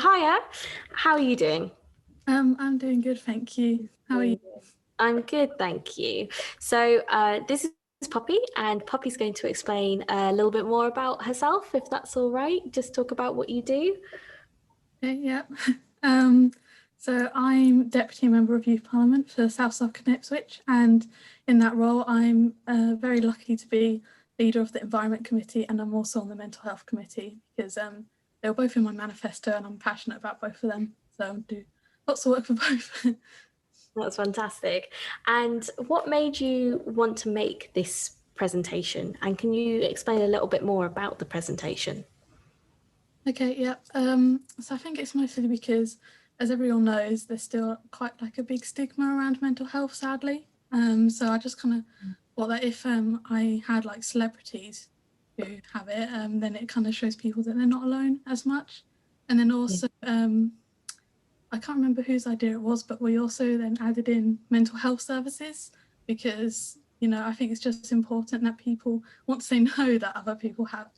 Hiya, how are you doing? I'm doing good, thank you. How are you? I'm good, thank you. So this is Poppy, and Poppy's going to explain a little bit more about herself, if that's all right. Just talk about what you do. Okay, yeah. Um, so I'm Deputy Member of Youth Parliament for South Suffolk and Ipswich, and in that role, I'm very lucky to be leader of the Environment Committee, and I'm also on the Mental Health Committee because they were both in my manifesto, and I'm passionate about both of them. So I do lots of work for both. That's fantastic. And what made you want to make this presentation? And can you explain a little bit more about the presentation? Okay, yeah. So I think it's mostly because, as everyone knows, there's still quite like a big stigma around mental health, sadly. So I just kind of thought that if I had like celebrities who have it, then it kind of shows people that they're not alone as much. And then also, I can't remember whose idea it was, but we also then added in mental health services because, I think it's just important that people, once they know that other people have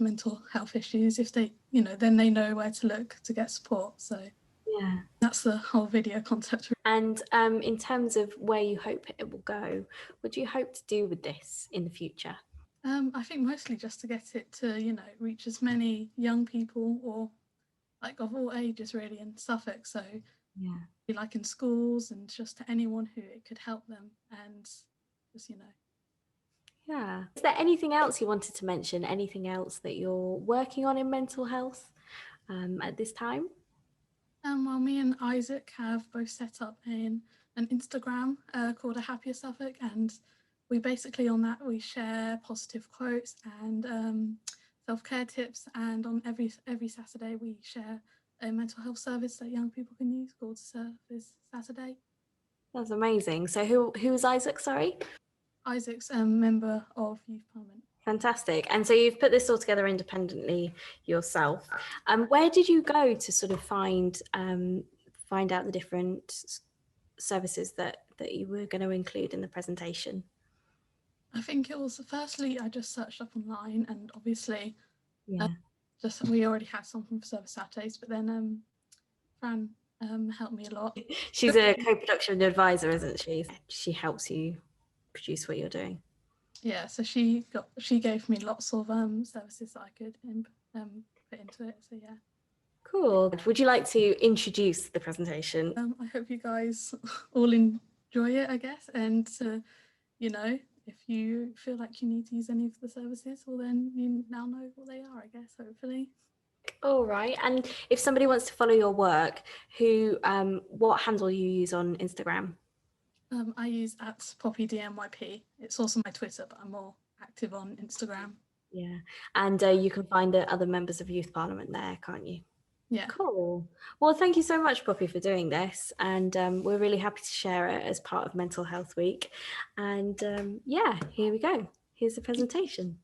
mental health issues, if they, then they know where to look to get support. So Yeah. that's the whole video concept. And in terms of where you hope it will go, what do you hope to do with this in the future? I think mostly just to get it to, reach as many young people or like of all ages really in Suffolk. So Yeah. like in schools and just to anyone who it could help them and just, Yeah. Is there anything else you wanted to mention? Anything else that you're working on in mental health at this time? Well, me and Isaac have both set up an Instagram called A Happier Suffolk, and we basically on that we share positive quotes and self-care tips, and on every Saturday we share a mental health service that young people can use called Service Saturday. That's amazing. So who was Isaac, sorry? Isaac's a member of Youth Parliament. Fantastic. And so you've put this all together independently yourself. Where did you go to sort of find out the different services that you were going to include in the presentation? I think it was firstly I just searched up online, and obviously Yeah. just we already had something for Service Saturdays, but then Fran helped me a lot. She's a co-production advisor, isn't she? She helps you produce what you're doing. Yeah, so she gave me lots of services that I could put into it. So yeah. Cool. Would you like to introduce the presentation? I hope you guys all enjoy it, I guess, and if you feel like you need to use any of the services, well then you now know what they are, I guess, hopefully. All right. And if somebody wants to follow your work, what handle you use on Instagram? I use @PoppyDMYP. It's also my Twitter, but I'm more active on Instagram. Yeah. And you can find other members of Youth Parliament there, can't you? Yeah. Cool. Well, thank you so much, Poppy, for doing this. And we're really happy to share it as part of Mental Health Week. And yeah, here we go. Here's the presentation.